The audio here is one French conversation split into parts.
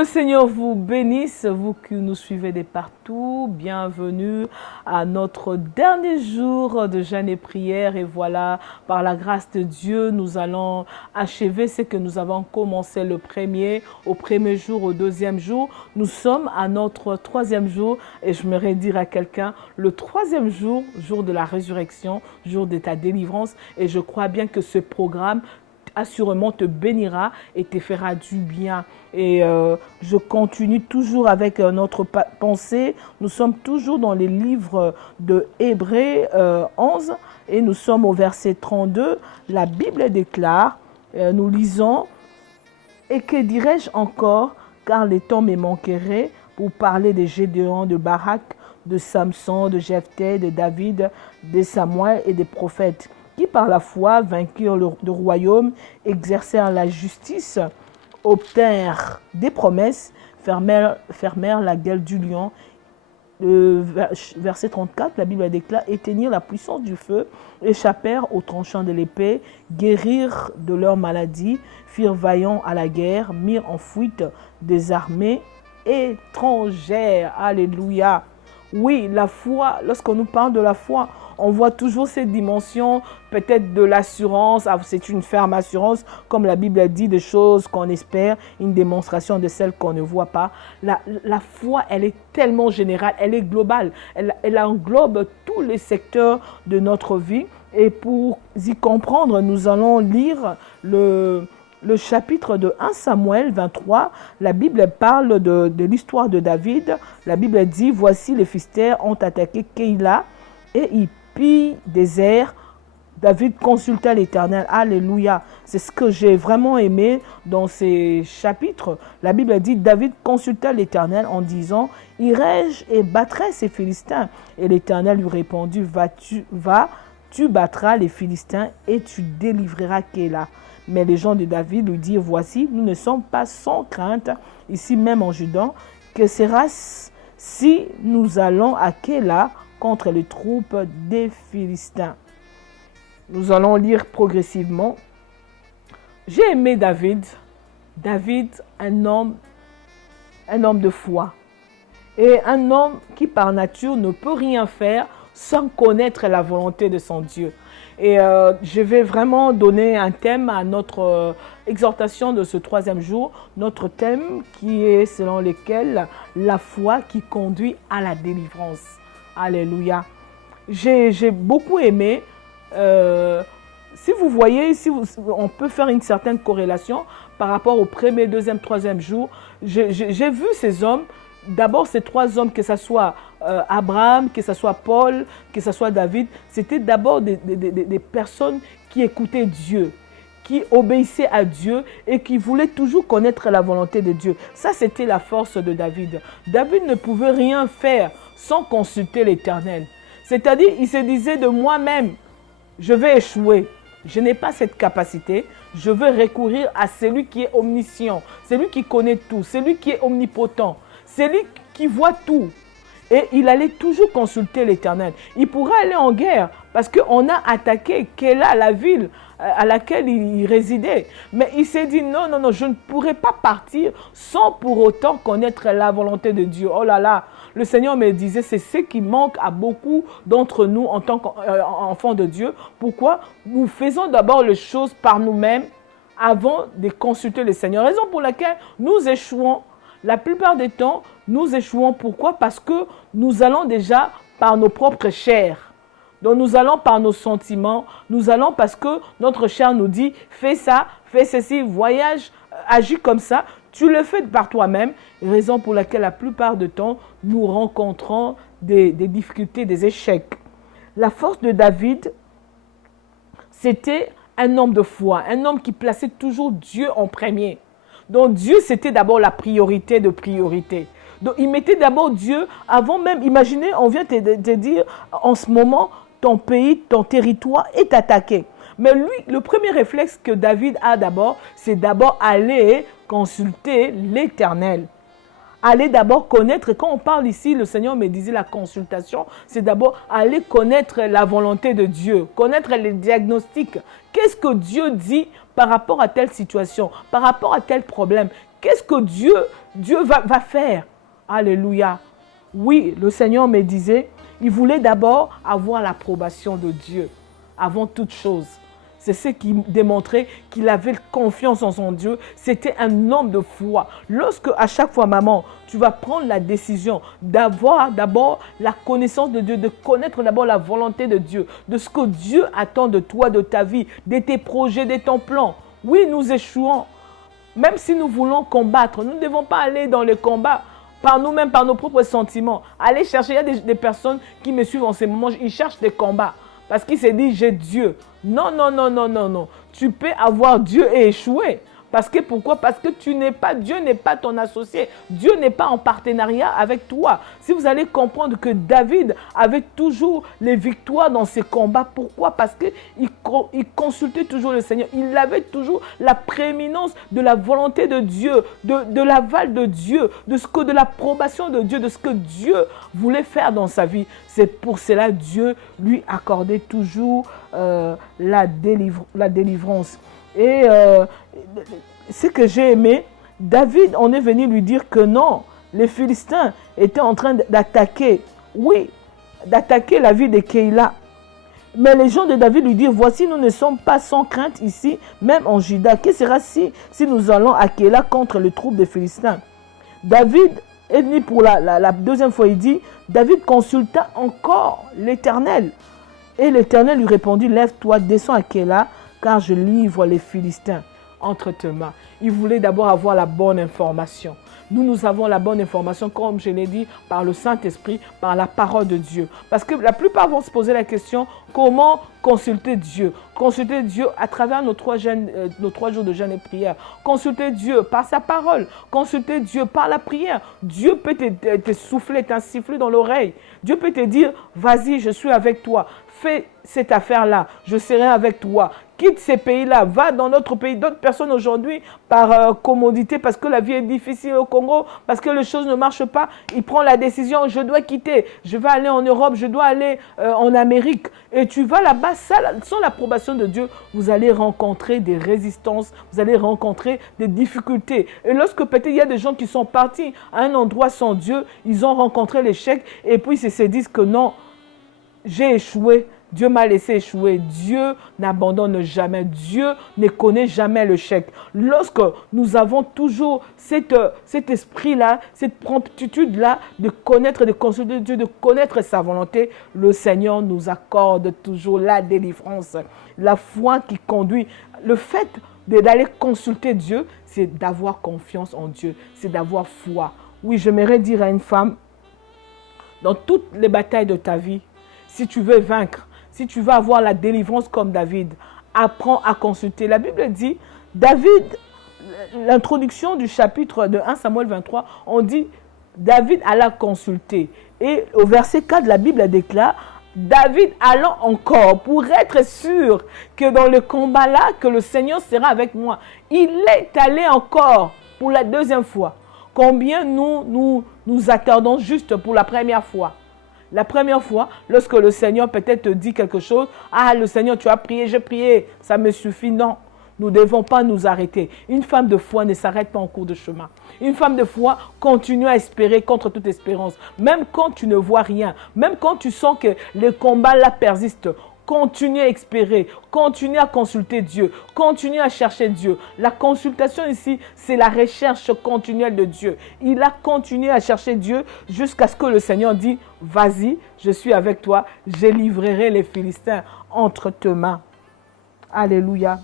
le Seigneur vous bénisse, vous qui nous suivez de partout. Bienvenue à notre dernier jour de jeûne et prière. Et voilà, par la grâce de Dieu, nous allons achever ce que nous avons commencé au premier jour, au deuxième jour. Nous sommes à notre troisième jour et je me dire à quelqu'un, le troisième jour, jour de la résurrection, jour de ta délivrance. Et je crois bien que ce programme assurément te bénira et te fera du bien. Et je continue toujours avec notre pensée. Nous sommes toujours dans les livres de Hébreux 11 et nous sommes au verset 32. La Bible déclare, nous lisons, « Et que dirais-je encore, car les temps me manqueraient pour parler de Gédéon, de Barak, de Samson, de Jephthé, de David, de Samuel et des prophètes, qui par la foi vainquirent le royaume, exercèrent la justice, obtinrent des promesses, fermèrent la gueule du lion. » Verset 34, la Bible déclare, « Éteignirent la puissance du feu, échappèrent aux tranchants de l'épée, guérirent de leur maladie, firent vaillants à la guerre, mirent en fuite des armées étrangères. » Alléluia. Oui, la foi, lorsqu'on nous parle de la foi, on voit toujours cette dimension, peut-être de l'assurance, c'est une ferme assurance, comme la Bible dit, des choses qu'on espère, une démonstration de celles qu'on ne voit pas. La foi, elle est tellement générale, elle est globale, elle englobe tous les secteurs de notre vie. Et pour y comprendre, nous allons lire le chapitre de 1 Samuel 23, la Bible parle de l'histoire de David. La Bible dit, « Voici les Philistins ont attaqué Keïla et ils pillent des airs. David consulta l'Éternel. » Alléluia. C'est ce que j'ai vraiment aimé dans ces chapitres. La Bible dit, David consulta l'Éternel en disant, « Irai-je et battrai ces Philistins ?» Et l'Éternel lui répondit, « Tu battras les Philistins et tu délivreras Keïla. » Mais les gens de David lui dirent, « Voici, nous ne sommes pas sans crainte, ici même en Juda. Que sera-ce si nous allons à Keïla contre les troupes des Philistins ?» Nous allons lire progressivement. J'ai aimé David. David, un homme de foi. Et un homme qui par nature ne peut rien faire sans connaître la volonté de son Dieu. Et je vais vraiment donner un thème à notre exhortation de ce troisième jour. Notre thème qui est selon lequel la foi qui conduit à la délivrance. Alléluia. J'ai beaucoup aimé. Si vous voyez, on peut faire une certaine corrélation par rapport au premier, deuxième, troisième jour. J'ai vu ces hommes. D'abord, ces trois hommes, que ce soit Abraham, que ce soit Paul, que ce soit David, c'était d'abord des personnes qui écoutaient Dieu, qui obéissaient à Dieu et qui voulaient toujours connaître la volonté de Dieu. Ça, c'était la force de David. David ne pouvait rien faire sans consulter l'Éternel. C'est-à-dire, il se disait de moi-même, je vais échouer. Je n'ai pas cette capacité. Je veux recourir à celui qui est omniscient, celui qui connaît tout, celui qui est omnipotent. C'est lui qui voit tout. Et il allait toujours consulter l'Éternel. Il pourrait aller en guerre parce qu'on a attaqué Keïla, la ville à laquelle il résidait. Mais il s'est dit, non, je ne pourrai pas partir sans pour autant connaître la volonté de Dieu. Oh là là, le Seigneur me disait, c'est ce qui manque à beaucoup d'entre nous en tant qu'enfants de Dieu. Pourquoi? Nous faisons d'abord les choses par nous-mêmes avant de consulter le Seigneur. Raison pour laquelle nous échouons. La plupart des temps, nous échouons. Pourquoi? Parce que nous allons déjà par nos propres chairs. Donc nous allons par nos sentiments. Nous allons parce que notre chair nous dit, fais ça, fais ceci, voyage, agis comme ça. Tu le fais par toi-même. Raison pour laquelle la plupart du temps, nous rencontrons des difficultés, des échecs. La force de David, c'était un homme de foi, un homme qui plaçait toujours Dieu en premier. Donc Dieu, c'était d'abord la priorité de priorité. Donc il mettait d'abord Dieu avant même. Imaginez, on vient te dire en ce moment, ton pays, ton territoire est attaqué. Mais lui, le premier réflexe que David a d'abord, c'est d'abord aller consulter l'Éternel. Aller d'abord connaître, quand on parle ici, le Seigneur me disait la consultation, c'est d'abord aller connaître la volonté de Dieu, connaître les diagnostics. Qu'est-ce que Dieu dit par rapport à telle situation, par rapport à tel problème? qu'est-ce que Dieu va faire? Alléluia. Oui, le Seigneur me disait, il voulait d'abord avoir l'approbation de Dieu avant toute chose. C'est ce qui démontrait qu'il avait confiance en son Dieu. C'était un homme de foi. Lorsque, à chaque fois, maman, tu vas prendre la décision d'avoir d'abord la connaissance de Dieu, de connaître d'abord la volonté de Dieu, de ce que Dieu attend de toi, de ta vie, de tes projets, de ton plan. Oui, nous échouons. Même si nous voulons combattre, nous ne devons pas aller dans les combats par nous-mêmes, par nos propres sentiments. Aller chercher, il y a des personnes qui me suivent en ces moments, ils cherchent des combats. Parce qu'il s'est dit, j'ai Dieu. Non, non, non, non, non, non. Tu peux avoir Dieu et échouer. Parce que pourquoi? Parce que Dieu n'est pas ton associé. Dieu n'est pas en partenariat avec toi. Si vous allez comprendre que David avait toujours les victoires dans ses combats, pourquoi? Parce qu'il consultait toujours le Seigneur. Il avait toujours la prééminence de la volonté de Dieu, de l'aval de Dieu, de l'approbation de Dieu, de ce que Dieu voulait faire dans sa vie. C'est pour cela que Dieu lui accordait toujours la délivrance. Et ce que j'ai aimé, David, on est venu lui dire que non, les Philistins étaient en train d'attaquer, oui, d'attaquer la ville de Keïla. Mais les gens de David lui disent, voici, nous ne sommes pas sans crainte ici, même en Juda. Que sera si nous allons à Keïla contre les troupes des Philistins? David est venu pour la deuxième fois, il dit, David consulta encore l'Éternel. Et l'Éternel lui répondit, lève-toi, descends à Keïla, car je livre les Philistins entre tes mains. Il voulait d'abord avoir la bonne information. Nous avons la bonne information, comme je l'ai dit, par le Saint-Esprit, par la parole de Dieu. Parce que la plupart vont se poser la question, comment consulter Dieu? Consulter Dieu à travers nos 3 jours de jeûne et prière. Consulter Dieu par sa parole. Consulter Dieu par la prière. Dieu peut te souffler, t'insuffler dans l'oreille. Dieu peut te dire, vas-y, je suis avec toi. Fais cette affaire-là, je serai avec toi. Quitte ces pays-là, va dans notre pays. D'autres personnes aujourd'hui, par commodité, parce que la vie est difficile au Congo, parce que les choses ne marchent pas, ils prennent la décision, je dois quitter, je vais aller en Europe, je dois aller en Amérique. Et tu vas là-bas, sans l'approbation de Dieu, vous allez rencontrer des résistances, vous allez rencontrer des difficultés. Et lorsque peut-être il y a des gens qui sont partis à un endroit sans Dieu, ils ont rencontré l'échec, et puis ils se disent que non, j'ai échoué, Dieu m'a laissé échouer. Dieu n'abandonne jamais. Dieu ne connaît jamais l'échec. Lorsque nous avons toujours cet esprit-là, cette promptitude-là de connaître, de consulter Dieu, de connaître sa volonté, le Seigneur nous accorde toujours la délivrance. La foi qui conduit. Le fait d'aller consulter Dieu, c'est d'avoir confiance en Dieu. C'est d'avoir foi. Oui, j'aimerais dire à une femme, dans toutes les batailles de ta vie, si tu veux vaincre, si tu veux avoir la délivrance comme David, apprends à consulter. La Bible dit, David, l'introduction du chapitre de 1 Samuel 23, on dit, David alla consulter. Et au verset 4, la Bible déclare, David allant encore pour être sûr que dans le combat-là, que le Seigneur sera avec moi. Il est allé encore pour la deuxième fois. Combien nous attendons juste pour la première fois? La première fois, lorsque le Seigneur peut-être te dit quelque chose, ah, le Seigneur, tu as prié, j'ai prié, ça me suffit. Non, nous ne devons pas nous arrêter. Une femme de foi ne s'arrête pas en cours de chemin. Une femme de foi continue à espérer contre toute espérance. Même quand tu ne vois rien, même quand tu sens que les combats là persistent, continue à espérer, continue à consulter Dieu, continue à chercher Dieu. La consultation ici, c'est la recherche continuelle de Dieu. Il a continué à chercher Dieu jusqu'à ce que le Seigneur dit, vas-y, je suis avec toi, je livrerai les Philistins entre tes mains. Alléluia.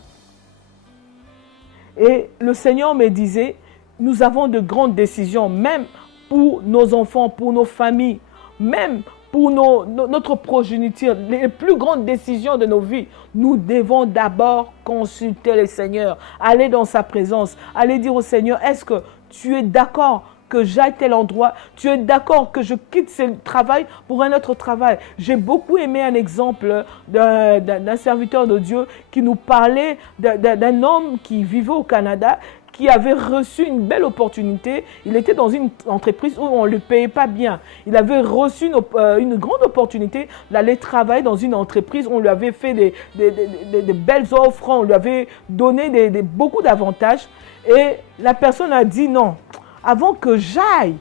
Et le Seigneur me disait, nous avons de grandes décisions, même pour nos enfants, pour nos familles, même pour notre progéniture, les plus grandes décisions de nos vies, nous devons d'abord consulter le Seigneur, aller dans sa présence, aller dire au Seigneur, est-ce que tu es d'accord que j'aille tel endroit, tu es d'accord que je quitte ce travail pour un autre travail. J'ai beaucoup aimé un exemple d'un serviteur de Dieu qui nous parlait d'un homme qui vivait au Canada, qui avait reçu une belle opportunité. Il était dans une entreprise où on ne le payait pas bien. Il avait reçu une grande opportunité d'aller travailler dans une entreprise où on lui avait fait des belles offres, on lui avait donné beaucoup d'avantages. Et la personne a dit non, avant que j'aille,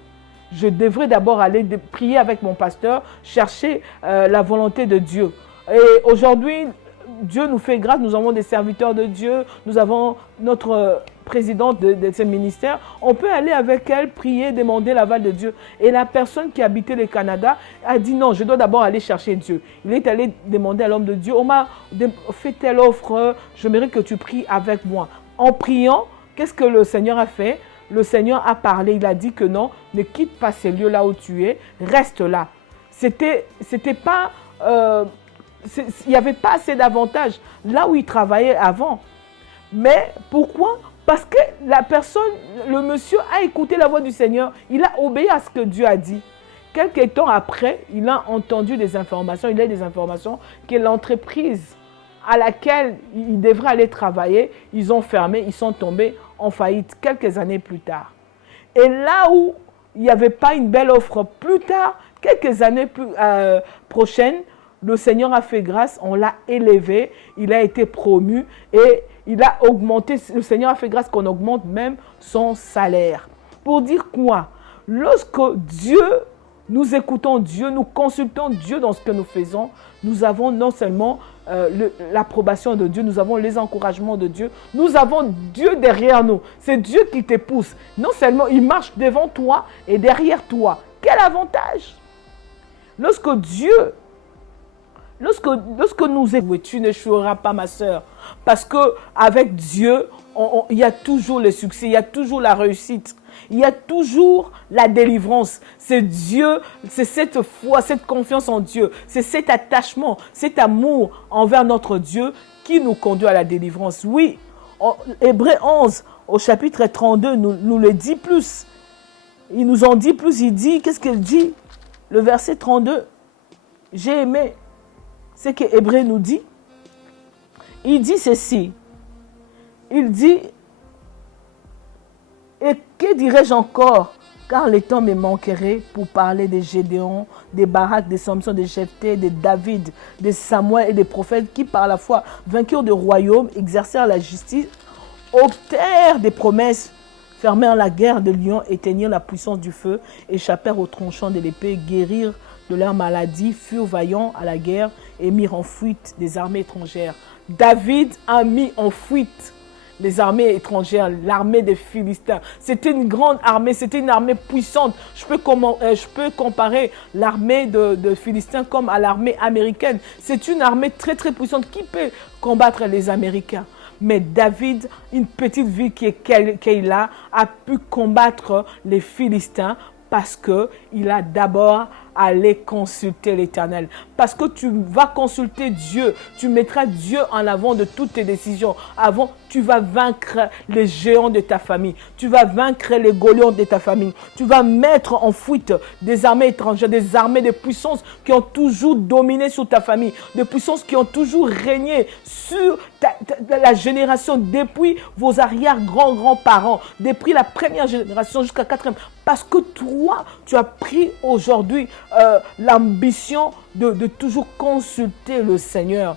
je devrais d'abord aller prier avec mon pasteur, chercher la volonté de Dieu. Et aujourd'hui, Dieu nous fait grâce, nous avons des serviteurs de Dieu, nous avons notre présidente de ce ministère. On peut aller avec elle, prier, demander l'aval de Dieu. Et la personne qui habitait le Canada a dit non, je dois d'abord aller chercher Dieu. Il est allé demander à l'homme de Dieu, on m'a fait telle offre, j'aimerais que tu pries avec moi. En priant, qu'est-ce que le Seigneur a fait? Le Seigneur a parlé, il a dit que non, ne quitte pas ces lieux-là où tu es, reste là. C'était pas... il n'y avait pas assez d'avantages là où il travaillait avant. Mais pourquoi? Parce que la personne, le monsieur a écouté la voix du Seigneur, il a obéi à ce que Dieu a dit. Quelques temps après, il a entendu des informations, il a des informations que l'entreprise à laquelle il devrait aller travailler, ils ont fermé, ils sont tombés en faillite quelques années plus tard. Et là où il n'y avait pas une belle offre plus tard, quelques années prochaines, le Seigneur a fait grâce, on l'a élevé, il a été promu et il a augmenté, le Seigneur a fait grâce qu'on augmente même son salaire. Pour dire quoi? Lorsque nous écoutons Dieu, nous consultons Dieu dans ce que nous faisons, nous avons non seulement l'approbation de Dieu, nous avons les encouragements de Dieu, nous avons Dieu derrière nous. C'est Dieu qui te pousse. Non seulement il marche devant toi et derrière toi. Quel avantage! Lorsque nous écoutons, tu n'échoueras pas, ma sœur. Parce qu'avec Dieu, il y a toujours le succès, il y a toujours la réussite. Il y a toujours la délivrance. C'est Dieu, c'est cette foi, cette confiance en Dieu, c'est cet attachement, cet amour envers notre Dieu qui nous conduit à la délivrance. Oui, Hébreux 11, au chapitre 32, nous le dit plus. Il nous en dit plus, il dit, qu'est-ce qu'il dit? Le verset 32, j'ai aimé ce que Hébreux nous dit. Il dit ceci, il dit, et que dirais-je encore? Car le temps me manquerait pour parler de Gédéon, des Barak, des Samson, des Jephthé, de David, de Samuel et des prophètes qui par la foi vainqueurs de royaumes, exercèrent la justice, obtinrent des promesses, fermèrent la guerre de lions, éteignirent la puissance du feu, échappèrent aux tranchants de l'épée, guérirent de leurs maladies, furent vaillants à la guerre et mirent en fuite des armées étrangères. David a mis en fuite les armées étrangères, l'armée des Philistins. C'était une grande armée, c'était une armée puissante. Je peux comparer l'armée de Philistins comme à l'armée américaine. C'est une armée très très puissante. Qui peut combattre les Américains? Mais David, une petite ville qui est Keïla, a pu combattre les Philistins parce qu'il a d'abord allé consulter l'Éternel. Parce que tu vas consulter Dieu, tu mettras Dieu en avant de toutes tes décisions. Avant, tu vas vaincre les géants de ta famille. Tu vas vaincre les Goliaths de ta famille. Tu vas mettre en fuite des armées étrangères, des armées de puissances qui ont toujours dominé sur ta famille, des puissances qui ont toujours régné sur la génération depuis vos arrière-grands-grands-parents, depuis la première génération jusqu'à la quatrième. Parce que toi, tu as pris aujourd'hui l'ambition de toujours consulter le Seigneur.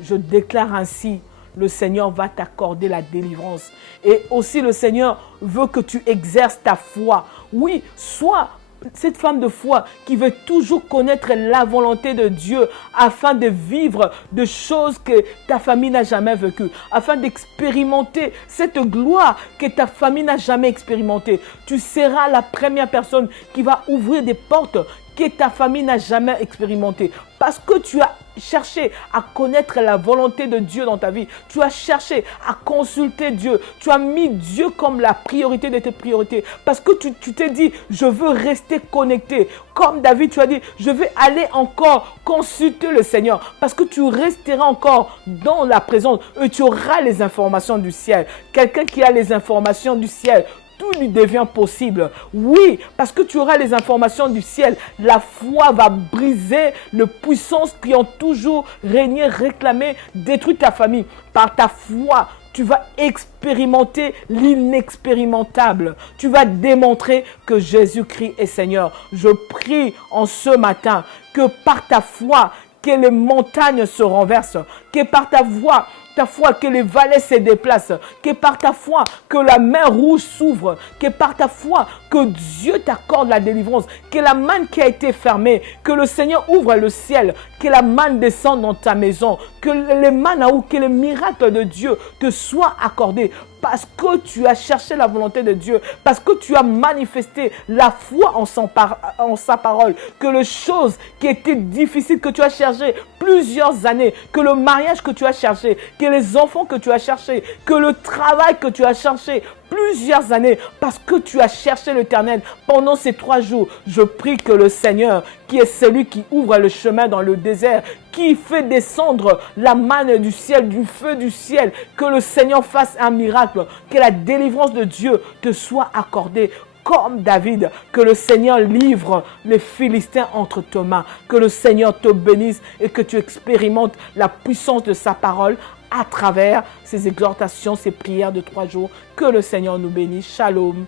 Je déclare ainsi, le Seigneur va t'accorder la délivrance. Et aussi le Seigneur veut que tu exerces ta foi. Oui, sois cette femme de foi qui veut toujours connaître la volonté de Dieu afin de vivre de choses que ta famille n'a jamais vécues, afin d'expérimenter cette gloire que ta famille n'a jamais expérimentée. Tu seras la première personne qui va ouvrir des portes que ta famille n'a jamais expérimentées. Parce que tu as cherché à connaître la volonté de Dieu dans ta vie. Tu as cherché à consulter Dieu. Tu as mis Dieu comme la priorité de tes priorités. Parce que tu t'es dit, je veux rester connecté. Comme David, tu as dit, je vais aller encore consulter le Seigneur. Parce que tu resteras encore dans la présence et tu auras les informations du ciel. Quelqu'un qui a les informations du ciel, tout lui devient possible. Oui, parce que tu auras les informations du ciel. La foi va briser les puissances qui ont toujours régné, réclamé, détruit ta famille. Par ta foi, tu vas expérimenter l'inexpérimentable. Tu vas démontrer que Jésus-Christ est Seigneur. Je prie en ce matin que par ta foi, que les montagnes se renversent, que par ta foi, que les vallées se déplacent, que par ta foi, que la mer rouge s'ouvre, que par ta foi, que Dieu t'accorde la délivrance, que la manne qui a été fermée, que le Seigneur ouvre le ciel, que la manne descende dans ta maison, que les mannes ou que les miracles de Dieu te soient accordés. Parce que tu as cherché la volonté de Dieu, parce que tu as manifesté la foi en sa parole, que les choses qui étaient difficiles, que tu as cherché plusieurs années, que le mariage que tu as cherché, que les enfants que tu as cherché, que le travail que tu as cherché plusieurs années, parce que tu as cherché l'Éternel pendant ces 3 jours, je prie que le Seigneur, qui est celui qui ouvre le chemin dans le désert, qui fait descendre la manne du ciel, du feu du ciel, que le Seigneur fasse un miracle, que la délivrance de Dieu te soit accordée. Comme David, que le Seigneur livre les Philistins entre tes mains, que le Seigneur te bénisse et que tu expérimentes la puissance de sa parole à travers ces exhortations, ces prières de 3 jours. Que le Seigneur nous bénisse. Shalom.